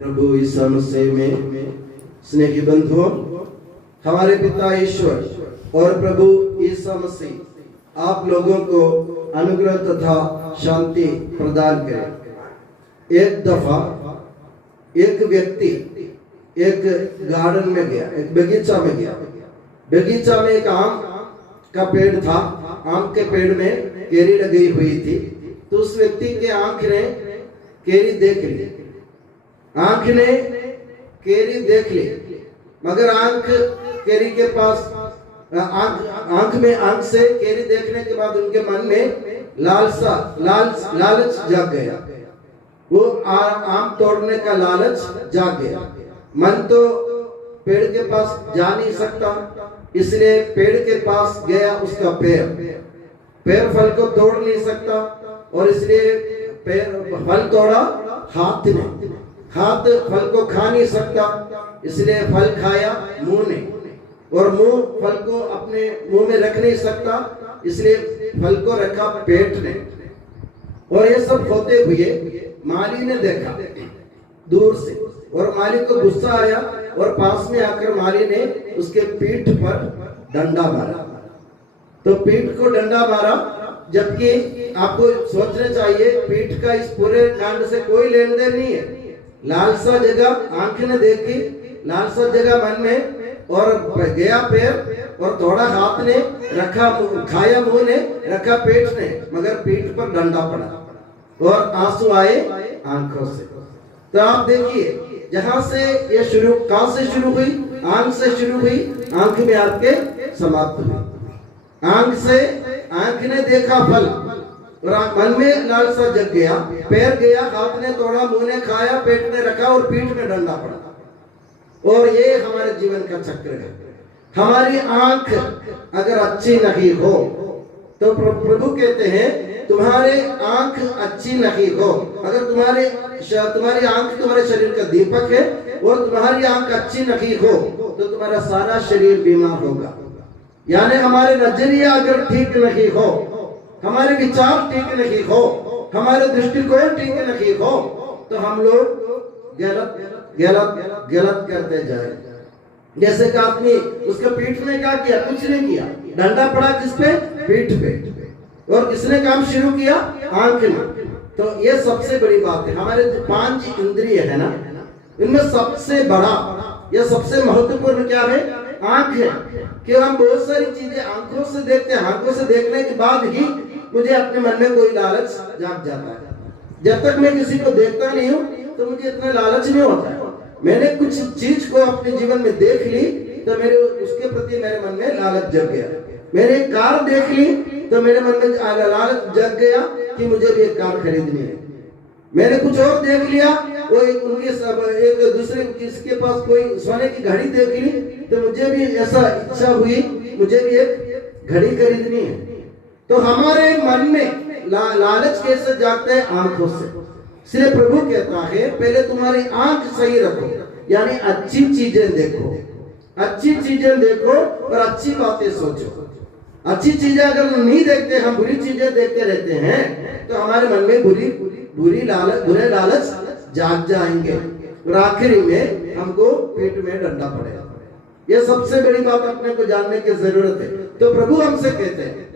प्रभु ईसा मसीह में स्नेही बंधुओं, हमारे पिता ईश्वर और प्रभु ईसा मसीह आप लोगों को अनुग्रह तथा शांति प्रदान करे। एक दफा एक व्यक्ति एक गार्डन में गया, एक बगीचा में गया। बगीचा में एक आम का पेड़ था। आम के पेड़ में केरी लगी हुई थी। तो उस व्यक्ति के आंख ने केरी देख ली। आंख ने केरी देख ली, मगर आंख केरी के पास आंख से केरी देखने के बाद उनके मन में लालच जाग गया। वो आम तोड़ने का लालच जाग गया। मन तो पेड़ के पास जा नहीं सकता, इसलिए पेड़ के पास गया उसका पैर फल को तोड़ नहीं सकता, और इसलिए फल तोड़ा हाथ फल को खा नहीं सकता, इसलिए फल खाया मुंह ने, और मुंह फल को अपने मुंह में रख नहीं सकता, इसलिए फल को रखा पेट ने। और ये सब होते हुए माली ने देखा दूर से, और माली को गुस्सा आया और पास में आकर माली ने उसके पीठ पर डंडा मारा। तो पीठ को डंडा मारा, जबकि आपको सोचना चाहिए पीठ का इस पूरे कांड से कोई लेन देन नहीं है। लालसा जगह आंख ने देखी, लालसा जगह मन में, और गया पैर और थोड़ा हाथ ने रखा, खाया मुंह ने, रखा पेट ने, मगर पीठ पर डंडा पड़ा और आंसू आए आंखों से। तो आप देखिए जहां से ये शुरू, कहां से शुरू हुई? आंख से शुरू हुई, आंख में आपके समाप्त हुई। आंख से आंख ने देखा फल और मन में लालसा जग गया, पैर गया, हाथ ने तोड़ा, मुंह ने खाया, पेट ने रखा और पीठ में डंडा पड़ा। और ये हमारे जीवन का चक्र है। हमारी आंख अगर अच्छी नहीं हो तो प्रभु कहते हैं तुम्हारे आंख अच्छी नहीं हो। अगर तुम्हारी आंख तुम्हारे शरीर का दीपक है और तुम्हारी आंख अच्छी नहीं हो तो तुम्हारा सारा शरीर बीमार होगा। यानी हमारे नजरिया अगर ठीक नहीं हो, हमारे विचार ठीक नहीं हो, हमारे दृष्टिकोण ठीक नहीं हो, तो हम लोग गलत करते जाए। जैसे कि आदमी उसके पीठ में क्या किया? कुछ नहीं किया, डंडा पड़ा किस पे? पीठ पे। और किसने काम शुरू किया? आंख ने। तो ये सबसे बड़ी बात है। हमारे 5 इंद्रिय है ना, इनमें सबसे बड़ा या सबसे महत्वपूर्ण क्या है? आंख है। कि हम बहुत सारी चीजें आंखों से देखते हैं, आंखों से देखने के बाद ही मुझे अपने मन में कोई लालच जाग जाता है। जब तक मैं किसी को देखता नहीं हूँ तो मुझे इतना लालच नहीं होता है। मैंने कुछ चीज को अपने जीवन में देख ली तो उसके प्रति मेरे मन में लालच जग गया। मैंने एक कार देख ली तो मेरे मन में लालच जग गया कि मुझे भी एक कार खरीदनी है। मैंने कुछ और देख लिया, वो एक दूसरे किसके पास कोई सोने की घड़ी देख ली तो मुझे भी ऐसा इच्छा हुई, मुझे भी एक घड़ी खरीदनी है। तो हमारे मन में लालच कैसे जागता है? आंखों से। इसलिए प्रभु कहता है पहले तुम्हारी आंख सही रखो, यानी अच्छी चीजें देखो, अच्छी चीजें देखो और अच्छी बातें सोचो। अच्छी चीजें अगर नहीं देखते, हम बुरी चीजें देखते रहते हैं तो हमारे मन में बुरे लालच जाग जाएंगे और आखिरी में हमको पेट में डंडा पड़ेगा। यह सबसे बड़ी बात अपने को जानने की जरूरत है। तो प्रभु हमसे कहते हैं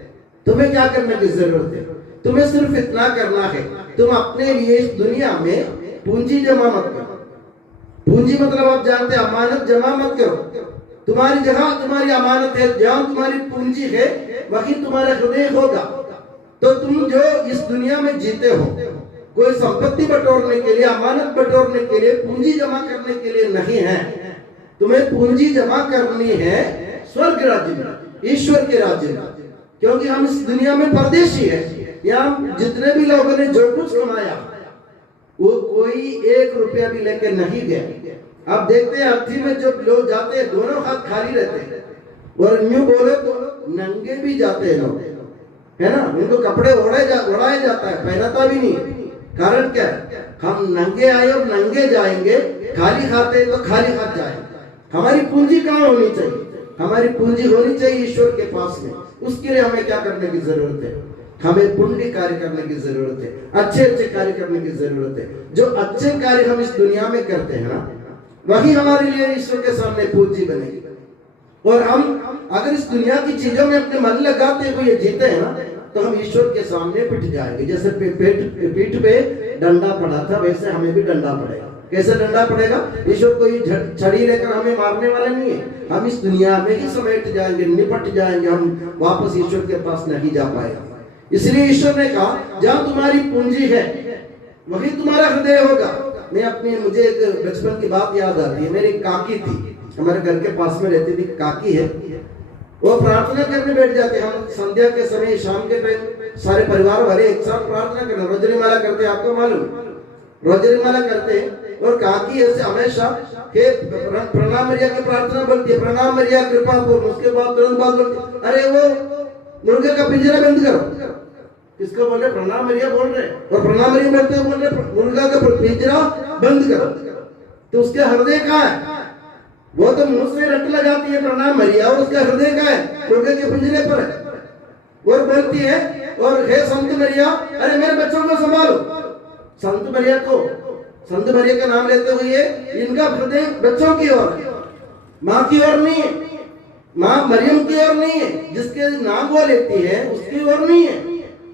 तुम्हें क्या करने की जरूरत है? तुम्हें सिर्फ इतना करना है, तुम अपने लिए इस दुनिया में पूंजी जमा मत करो। पूंजी मतलब आप जानते हैं, अमानत जमा मत करो। तुम्हारी जहां तुम्हारी अमानत है, जहां तुम्हारी पूंजी है, वहीं तुम्हारा हृदय होगा। तो तुम जो इस दुनिया में जीते हो, कोई संपत्ति बटोरने के लिए, अमानत बटोरने के लिए, पूंजी जमा करने के लिए नहीं है। तुम्हें पूंजी जमा करनी है स्वर्ग राज्य में, ईश्वर के राज्य में। क्योंकि हम इस दुनिया में परदेशी है। यहाँ जितने भी लोगों ने जो कुछ कमाया वो कोई 1 रुपया भी लेकर नहीं गया। आप देखते हैं अर्थी में जब लोग जाते हैं दोनों हाथ खाली रहते हैं, और यूं बोले तो नंगे भी जाते हैं लोग, है ना। उनको कपड़े उड़ाए जाता है, पहनाता भी नहीं। कारण क्या है? हम नंगे आए और नंगे जाएंगे, खाली खाते तो खाली हाथ जाएंगे। हमारी पूंजी कहाँ होनी चाहिए? हमारी पूंजी होनी चाहिए ईश्वर के पास में। उसके लिए हमें क्या करने की जरूरत है? हमें पुण्य कार्य करने की जरूरत है, अच्छे अच्छे कार्य करने की जरूरत है। जो अच्छे कार्य हम इस दुनिया में करते हैं ना, वही हमारे लिए ईश्वर के सामने पूज्य बनेगी। और हम अगर इस दुनिया की चीजों में अपने मन लगाते हुए जीते हैं ना, तो हम ईश्वर के सामने पिट जाएंगे। जैसे पीठ पे डंडा पड़ा था, वैसे हमें भी डंडा पड़ेगा। कैसे डंडा पड़ेगा? ईश्वर कोई छड़ी लेकर हमें मारने वाला नहीं है। हम इस दुनिया में ही समेट जाएंगे, निपट जाएंगे, हम वापस ईश्वर के पास नहीं जा पाएगा। इसलिए ईश्वर ने कहा, जहां तुम्हारी पूंजी है वही तुम्हारा हृदय होगा। मुझे एक बचपन की बात याद आती है। मेरी काकी थी, हमारे घर के पास में रहती थी, काकी है। वो प्रार्थना करने बैठ जाते। हम संध्या के समय, शाम के टाइम सारे परिवार वाले एक साथ प्रार्थना करना, रोजरीमाला करते, आपको मालूम, रोजरीमाला करते। और काकी ऐसे हमेशा के प्रणाम मरिया की प्रार्थना बोलती है, प्रणाम मरिया कृपा पूर्ण। उसके बाद तुरंत बाद बोलती, अरे वो मुर्गे का पिंजरा बंद करो। किसको बोल रहे? प्रणाम मरिया बोल रहे। और प्रणाम मरिया बोलते बोल रहे मुर्गा का पिंजरा बंद करो। तो उसके हृदय कहाँ है? वो तो मुंह से रट लगाती है प्रणाम मरिया, और उसका हृदय कहाँ है? मुर्गे के पिंजरे पर है। और बोलती है, और हे संत मरिया, अरे मेरे बच्चों को संभालो। संत मरिया का नाम लेते हुए इनका हृदय बच्चों की ओर, माँ की ओर नहीं है, माँ मरियम की ओर नहीं है। जिसके नाम वो लेती है उसकी ओर नहीं है,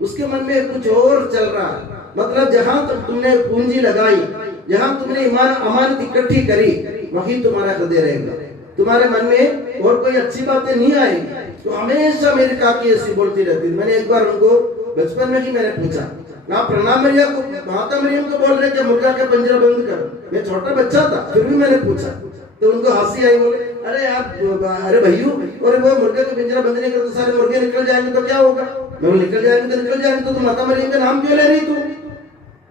उसके मन में कुछ और चल रहा है। मतलब जहां तुमने पूंजी लगाई, जहां तुमने अमानत इकट्ठी करी, वही तुम्हारा हृदय रहेगा। तुम्हारे मन में और कोई अच्छी बातें नहीं आएगी। तो हमेशा मेरी काकी ऐसी बोलती रहती थी। मैंने एक बार उनको बचपन में ही मैंने पूछा, आप प्रणाम मरिया को, माता मरियम को बोल रहे कि मुर्गा का पिंजरा बंद करो। मैं छोटा बच्चा था, फिर भी मैंने पूछा। तो उनको हंसी आई। बोले, अरे आप, अरे भैया, और वो मुर्गे का पिंजरा बंद नहीं करते, सारे मुर्गे निकल जाएंगे तो क्या होगा? मैं निकल जाएंगे तो तुम माता मरियम का नाम क्यों ले रही तू?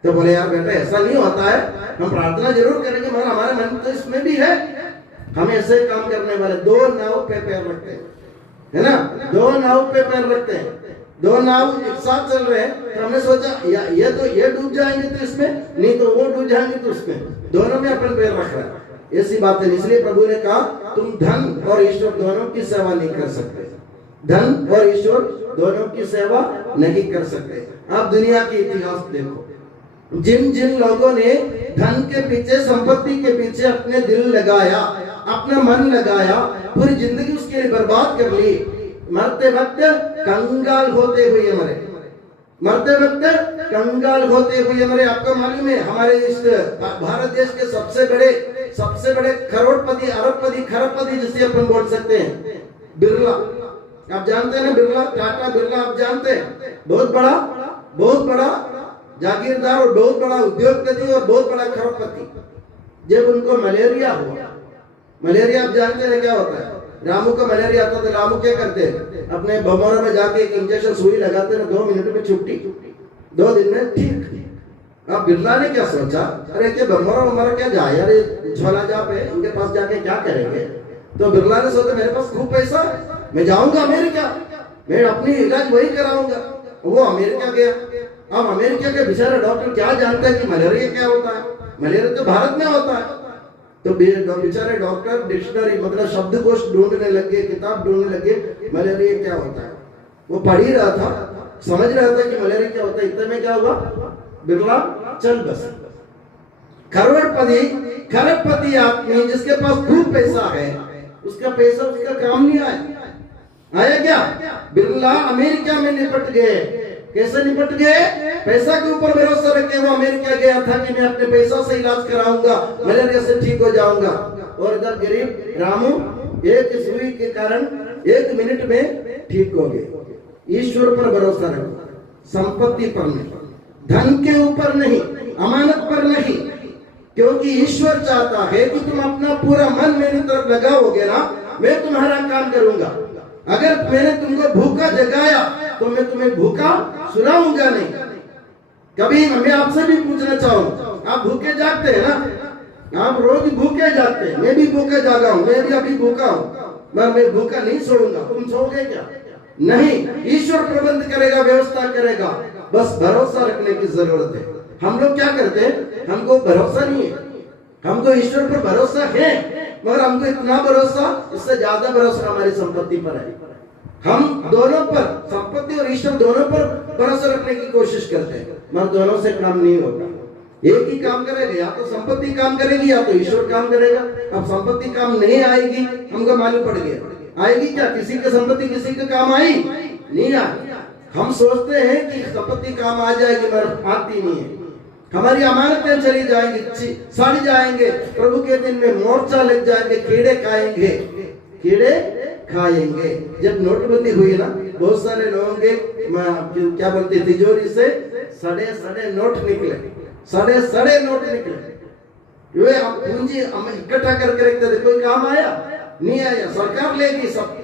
तो बोले, यार बेटा ऐसा नहीं होता है, हम प्रार्थना जरूर करेंगे, मगर हमारे मन तो इसमें भी है। हम ऐसे काम करने वाले, दो नाव पे पैर रखते हैं, है ना? दो नाव पे पैर रखते हैं, दो नाव एक साथ चल रहे हैं। तो हमने सोचा ये डूब जाएंगे तो इसमें, नहीं तो वो डूब जाएंगे तो उसमें, दोनों में अपन पैर रख रहे हैं। ऐसी बात है। इसलिए प्रभु ने कहा, तुम धन और ईश्वर दोनों की सेवा नहीं कर सकते। धन और ईश्वर दोनों की सेवा नहीं कर सकते। आप दुनिया के इतिहास देखो, जिन जिन लोगों ने धन के पीछे, संपत्ति के पीछे अपने दिल लगाया, अपना मन लगाया, पूरी जिंदगी उसके लिए बर्बाद कर ली, मरते वक्त कंगाल होते हुए मरे, मरते वक्त कंगाल होते हुए मरे। आपको मालूम है, हमारे इस भारत देश के सबसे बड़े करोड़पति, अरबपति, खरबपति जिसे अपन बोल सकते हैं, बिरला। आप जानते हैं ना, बिरला, टाटा बिरला, आप जानते हैं, बहुत बड़ा जागीरदार और बहुत बड़ा उद्योगपति और बहुत बड़ा खरबपति। जब उनको मलेरिया हुआ, मलेरिया आप जानते हैं क्या होता है? रामू को मलेरिया आता था, रामू क्या करते हैं? अपने बमोरा में जाके एक इंजेक्शन सुई लगाते हैं, 2 मिनट में छुट्टी, 2 दिन में ठीक। अब बिरला ने क्या सोचा, अरे क्या बमोरा क्या जाए यार, झोला जा पे इनके पास जाके क्या करेंगे? तो बिरला ने सोचा, मेरे पास खूब पैसा है, मैं जाऊंगा अमेरिका, मैं अपनी इलाज वही कराऊंगा। वो अमेरिका गया। अब अमेरिका के बेचारे डॉक्टर क्या जानते हैं कि मलेरिया क्या होता है? मलेरिया तो भारत में होता है। तो बेचारे डॉक्टर डिक्शनरी, मतलब शब्दकोश ढूंढने लगे, किताब ढूंढने लगे, मलेरिया क्या होता है। वो पढ़ ही रहा था, समझ रहा था कि मलेरिया क्या होता है। इतने में क्या हुआ, बिरला चल बस। खरबपति आदमी जिसके पास खूब पैसा है, उसका पैसा उसका काम नहीं आया क्या? बिरला अमेरिका में निपट गए। कैसे निपट गए? पैसा के ऊपर भरोसा रख के वो अमेरिका गया था कि मैं अपने पैसा से इलाज कराऊंगा, मलेरिया से ठीक हो जाऊंगा। और इधर गरीब रामू एक सुई के कारण 1 मिनट में ठीक हो गए। ईश्वर पर भरोसा रखो, संपत्ति पर नहीं, धन के ऊपर नहीं, अमानत पर नहीं, क्योंकि ईश्वर चाहता है कि तुम अपना पूरा मन मेरी तरफ लगाओगे ना, मैं तुम्हारा काम करूंगा। अगर मैंने तुमको भूखा जगाया तो मैं तुम्हें भूखा सुनाऊंगा नहीं। कभी मैं आपसे भी पूछना चाहूंगा, आप भूखे जागते हैं ना? आप रोज भूखे जागते हैं, मैं भी भूखे जागा हूं, मैं भी अभी भूखा हूं, मगर मैं भूखा नहीं सोऊंगा। तुम सोओगे क्या? नहीं, ईश्वर प्रबंध करेगा, व्यवस्था करेगा, बस भरोसा रखने की जरूरत है। हम लोग क्या करते हैं, हमको भरोसा नहीं है। हमको ईश्वर पर भरोसा है, मगर हमको इतना भरोसा, इससे ज्यादा भरोसा हमारी संपत्ति पर है। हम दोनों पर, संपत्ति और ईश्वर दोनों पर भरोसा रखने की कोशिश करते हैं, मगर दोनों से काम नहीं होगा। एक ही काम करेगा, या तो संपत्ति काम करेगी या तो ईश्वर काम करेगा। अब संपत्ति काम नहीं आएगी, हमको मालूम पड़ गया, आएगी क्या? किसी की संपत्ति किसी के काम आई नहीं आई। हम सोचते हैं कि संपत्ति काम आ जाएगी, मगर आती नहीं है। हमारी अमानतें चली जाएंगी, सड़ जाएंगे, प्रभु के दिन में मोर्चा लग जाएंगे, कीड़े खाएंगे, कीड़े खाएंगे। जब नोटबंदी हुई ना, बहुत सारे लोगों के क्या बोलते, तिजोरी से सड़े सड़े नोट निकले, सड़े सड़े नोट निकले। वे पूंजी इकट्ठा करके रखते थे, कोई काम आया नहीं आया, सरकार लेगी सब।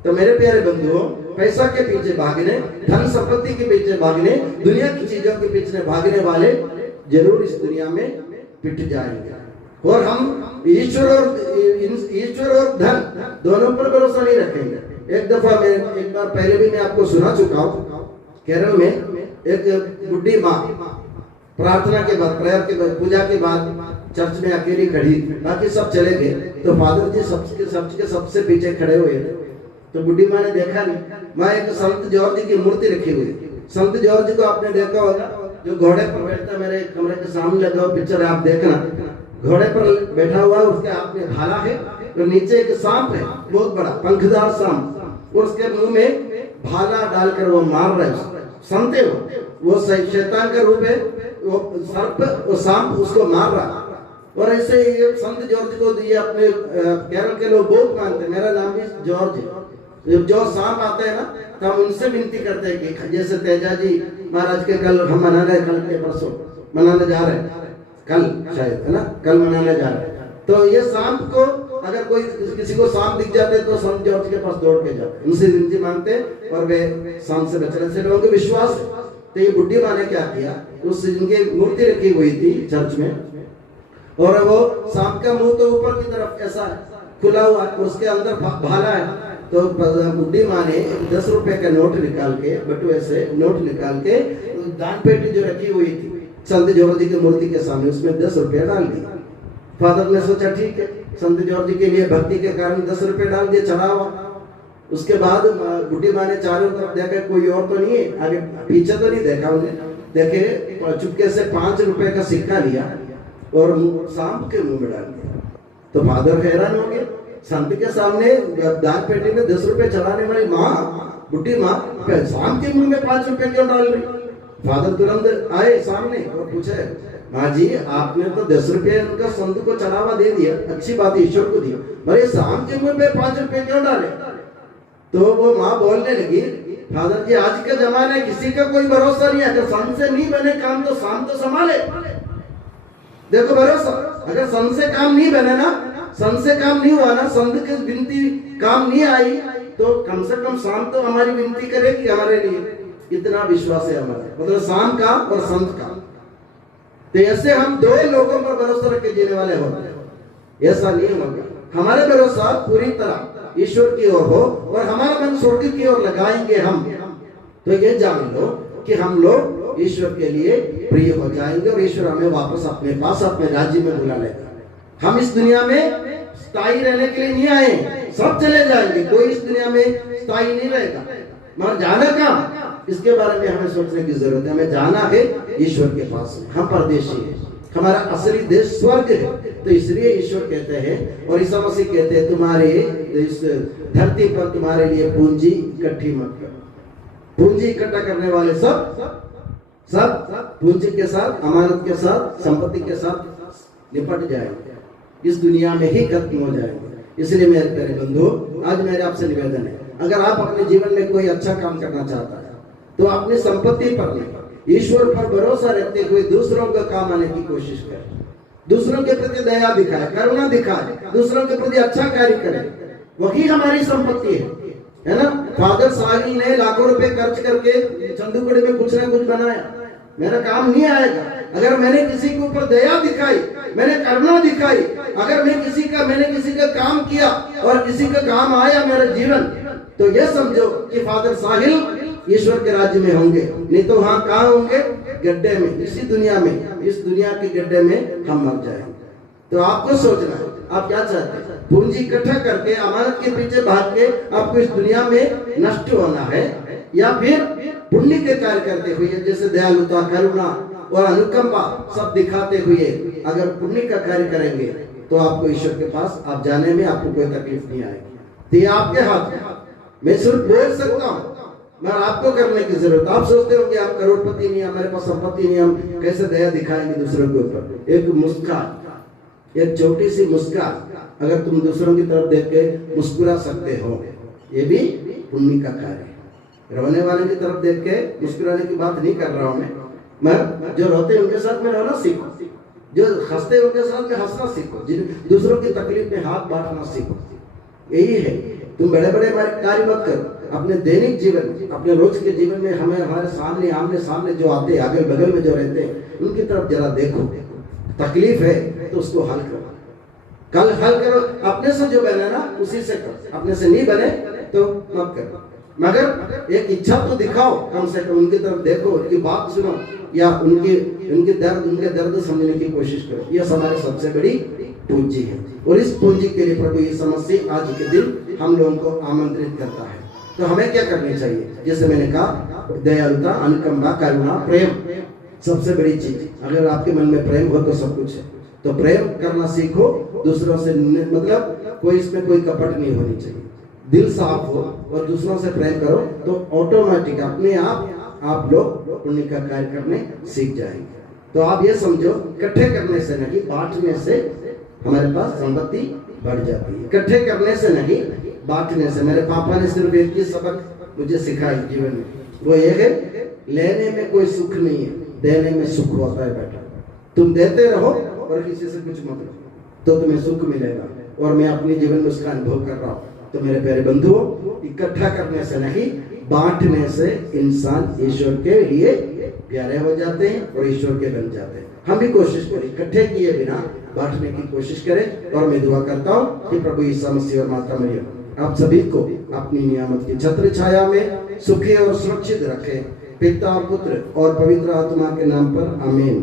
तो मेरे प्यारे बंधुओं, पैसा के पीछे भागने, धन संपत्ति के पीछे भागने, दुनिया की चीजों के पीछे भागने वाले जरूर इस दुनिया में पिट जाएंगे। और हम ईश्वर और धन दोनों पर भरोसा नहीं रखेंगे। एक दफा मैं, एक बार पहले भी मैं आपको सुना चुका हूँ, केरल में एक बुढ़ी माँ प्रार्थना के बाद, प्रेयर के बाद, पूजा के बाद चर्च में अकेली खड़ी, बाकी सब चले गए, तो फादर जी सबसे पीछे खड़े हुए। तो बुढ़ी माँ ने देखा नहीं, वहाँ एक संत जॉर्ज की मूर्ति रखी हुई। संत जॉर्ज को आपने देखा होगा, जो घोड़े पर बैठता, मेरे कमरे के सामने लगा हुआ पिक्चर आप देखना, घोड़े पर बैठा हुआ, उसके हाथ में भाला है, तो नीचे एक सांप है, बहुत बड़ा पंखदार सांप, और उसके मुंह में भाला डालकर वो मार रहा है। संत है वो शैतान का रूप है, वो सर्प, वो सांप उसको मार रहा। और ऐसे ये संत जॉर्ज को ये अपने केरल के लोग बहुत मानते हैं, मेरा नाम भी जॉर्ज है। जो सांप आता है ना, तो हम उनसे विनती करते हैं कि जैसे तेजा जी महाराज के कल हम मना रहे, कल के परसों मनाने जा रहे हैं, कल शायद है ना, कल मनाने जा रहे हैं। तो ये सांप को अगर कोई किसी को सांप दिख जाते तो संत जॉर्ज के पास दौड़ के जाते, उनसे विनती मांगते और वे सांप से बचने से लोगों को विश्वास। तो ये बुढ़ी माँ ने क्या किया, उस जिनकी मूर्ति रखी हुई थी चर्च में, और वो सांप का मुंह तो ऊपर की तरफ ऐसा खुला हुआ, उसके अंदर भाला है। तो बुढ़ी माँ ने 10 रुपए का नोट निकाल के, बटुए से नोट निकाल के, दान पेटी जो रखी हुई थी संत जॉर्ज जी की मूर्ति के सामने, उसमें 10 रुपया डाल दिया। फादर ने सोचा ठीक है, संत जॉर्ज जी के लिए भक्ति के कारण 10 रुपए डाल दिए, चढ़ावा। उसके बाद बुढ़ी माँ ने चारों तरफ देखा, कोई और तो नहीं है, आगे पीछे तो नहीं देखा उन्हें, देखे चुपके से 5 रुपए का सिक्का लिया और सांप के मुंह में डाल दिया। तो फादर हैरान हो गए, संत के सामने दान पेटी में 10 रुपए चढ़ाने वाली माँ, बुढ़ी माँ, सांप के मुंह में 5 रुपए क्यों डाल रही? फादर तुरंत आए सामने और पूछे, माँ जी आपने तो 10 रुपए उनका संत को चढ़ावा दे दिया, अच्छी बात ईश्वर को दिया, पर सांप के मुंह में 5 रुपए क्यों डाले? तो वो माँ बोलने लगी, फादर जी आज का जमाना है, किसी का कोई भरोसा नहीं है, अगर संत से नहीं बने काम तो सांप तो संभाले। देखो भरोसा, अगर संत से काम नहीं बने ना, संत से काम नहीं हुआ ना, संत की विनती काम नहीं आई, तो कम से कम शाम तो हमारी विनती करेगी हमारे लिए, इतना विश्वास है हमारा, मतलब शाम का और संत का। तो ऐसे हम 2 लोगों पर भरोसा रख के जीने वाले होते हैं, ऐसा नहीं होगा। हमारे भरोसा पूरी तरह ईश्वर की ओर हो और हमारा मन स्वर्ग की ओर लगाएंगे हम, तो ये जान लो कि हम लोग ईश्वर के लिए प्रिय हो जाएंगे और ईश्वर हमें वापस अपने पास, अपने राज्य में बुला लेगा। हम इस दुनिया में स्थायी रहने के लिए नहीं आए, सब चले जाएंगे, कोई इस दुनिया में स्थायी नहीं रहेगा। मगर जाना कहाँ, इसके बारे में हमें सोचने की जरूरत है। हमें जाना है ईश्वर के पास, हम परदेशी हैं, हमारा असली देश स्वर्ग है। तो इसलिए ईश्वर कहते हैं और ईसा मसीह कहते हैं, तुम्हारे इस धरती पर तुम्हारे लिए पूंजी इकट्ठी मत करो। पूंजी इकट्ठा करने वाले सब पूंजी के साथ, अमानत के साथ, संपत्ति के साथ निपट जाएंगे, इस दुनिया में ही खत्म हो जाएंगे। इसलिए मेरे प्यारे बंधु, आज मेरे आपसे निवेदन है, अगर आप अपने जीवन में कोई अच्छा काम करना चाहता है तो अपनी संपत्ति पर नहीं, ईश्वर पर भरोसा रखते हुए दूसरों का काम आने की कोशिश करें, दूसरों के प्रति दया दिखाए, करुणा दिखाए, दूसरों के प्रति अच्छा कार्य करें, वही हमारी संपत्ति है ना। फादर साहिल ने लाखों रुपए खर्च करके चंदूगढ़ में कुछ ना कुछ बनाया, मेरा काम नहीं आएगा अगर मैंने किसी के ऊपर दया दिखाई, मैंने करुणा दिखाई, अगर मैंने किसी का काम किया और किसी का काम आया मेरा जीवन, तो ये समझो कि फादर साहिल ईश्वर के राज्य में होंगे। नहीं तो वहां कहाँ होंगे? गड्ढे में, इसी दुनिया में, इस दुनिया के गड्ढे में हम मर जाएंगे। तो आपको सोचना है आप क्या चाहते हैं। पूंजी इकट्ठा करके अमानत के पीछे भाग के आपको इस दुनिया में नष्ट होना है, या फिर पुण्य के कार्य करते हुए जैसे दयालुता, करुणा और अनुकंपा सब दिखाते हुए अगर पुण्य का कार्य करेंगे तो आपको ईश्वर के पास आप जाने में आपको कोई तकलीफ नहीं आएगी। तो ये आपके हाथ में, मैं सिर्फ बोल सकता हूँ मगर आपको करने की जरूरत। आप सोचते होंगे आप करोड़पति नहीं, हमारे पास संपत्ति नहीं, हम कैसे दया दिखाएंगे दूसरों के ऊपर। एक मुस्कान, एक छोटी सी मुस्कान अगर तुम दूसरों की तरफ देख के मुस्कुरा सकते हो, ये भी पुण्य का कार्य है। रोने वाले की तरफ देख के मुस्कुराने की बात नहीं कर रहा हूं मैं जो रोते हैं उनके साथ में रोना सीखो, जो हंसते हैं उनके साथ में हंसना सीखो, जिन दूसरों की तकलीफ में हाथ बांटना सीखो। यही है, तुम बड़े बड़े कार्य मत करो। अपने दैनिक जीवन, अपने रोज के जीवन में हमें हमारे सामने आमने सामने जो आते हैं, अगल बगल में जो रहते हैं, उनकी तरफ जरा देखो। तकलीफ है तो उसको हल करो, कल हल करो। अपने से जो बने ना उसी से करो, अपने से नहीं बने तो मत करो। मगर एक इच्छा तो दिखाओ, कम से कम उनकी तरफ देखो, उनकी बात सुनो, या उनके दर्द समझने की कोशिश करो। यह हमारी सबसे बड़ी पूंजी है, और इस पूंजी के लिए प्रभु यीशु मसीह आज के दिन हम लोगों को आमंत्रित करता है। तो हमें क्या करनी चाहिए? जैसे मैंने कहा, दयालुता, अनुकंपा, करुणा, प्रेम सबसे बड़ी चीज। अगर आपके मन में प्रेम हो तो सब कुछ है। तो प्रेम करना सीखो दूसरों से, मतलब कोई इसमें कोई कपट नहीं होनी चाहिए। दिल साफ हो और दूसरों से प्रेम करो तो ऑटोमेटिक अपने आप लोग पुण्य का कार्य करने सीख जाएंगे। तो आप ये समझो, इकट्ठे करने से नहीं, बांटने से हमारे पास संपत्ति बढ़ जाती है। इकट्ठे करने से नहीं, बांटने से। मेरे पापा ने सिर्फ एक ही सबक मुझे सिखाई जीवन में, वो ये है, लेने में कोई सुख नहीं है, देने में सुख होता है बेटा। तुम देते रहो और किसी से कुछ मत लो तो तुम्हें सुख मिलेगा, और मैं अपने जीवन में उसका अनुभव कर रहा हूँ। तो मेरे प्यारे बंधुओं, इकट्ठा करने से नहीं, बांटने से इंसान ईश्वर के लिए प्यारे हो जाते हैं और ईश्वर के बन जाते हैं। हम भी कोशिश करें, इकट्ठे किए बिना बांटने की कोशिश करें। और मैं दुआ करता हूँ कि प्रभु यीशु मसीह और माता मरियम आप सभी को अपनी नियामत की छत्र छाया में सुखी और सुरक्षित रखें। पिता, पुत्र और पवित्र आत्मा के नाम पर आमीन।